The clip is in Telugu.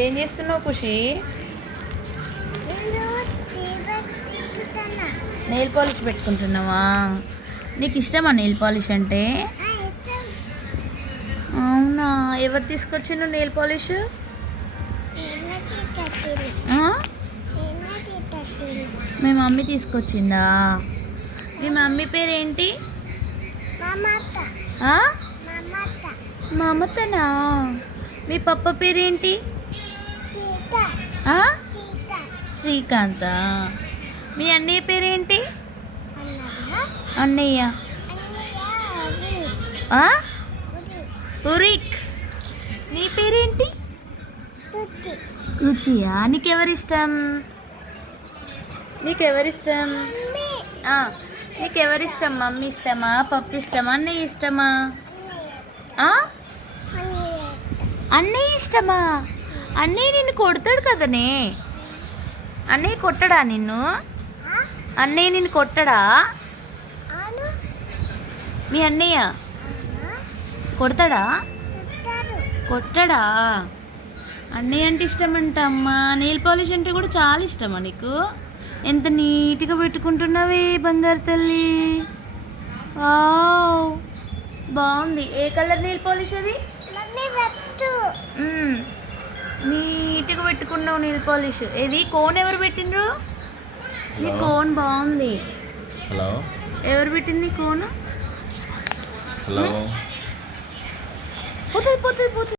ఏం చేస్తున్నావు ఖుషి? Nail polish పెట్టుకుంటున్నావా? నీకు ఇష్టమా నెయిల్ పాలిష్ అంటే? అవునా, ఎవరు తీసుకొచ్చిండు నెయిల్ పాలిష్? మీ మమ్మీ తీసుకొచ్చిందా? మీ మమ్మీ పేరేంటి? మమతనా? మీ పప్ప పేరేంటి? శ్రీకాంత. మీ అన్నయ్య పేరేంటి? అన్నయ్య ఉరిక్. నీ పేరేంటి? రుచియా? నీకెవరిష్టం? నీకెవరిష్టం? నీకెవరిష్టం? మమ్మీ ఇష్టమా, పప్పు ఇష్టమా, అన్నయ్య ఇష్టమా? అన్నయ్య ఇష్టమా? అన్నయ్య నిన్ను కొడతాడు కదనే. అన్నయ్య కొట్టడా నిన్ను? అన్నయ్య నిన్ను కొట్టడా? మీ అన్నయ్య కొడతాడా? కొట్టడా? అన్నయ్య అంటే ఇష్టమంట అమ్మా. నెయిల్ పాలిష్ అంటే కూడా చాలా ఇష్టమా నీకు? ఎంత నీట్గా పెట్టుకుంటున్నావే బంగారు తల్లి. వావ్, బాగుంది. ఏ కలర్ నెయిల్ పాలిష్ అది? నీట్గా పెట్టుకున్నావు నెయిల్ పాలిష్. ఏది కోన్ ఎవరు పెట్టిండ్రు? నీ కోన్ బాగుంది. ఎవరు పెట్టింది కోన్? పోతుంది పోతుంది పోతుంది.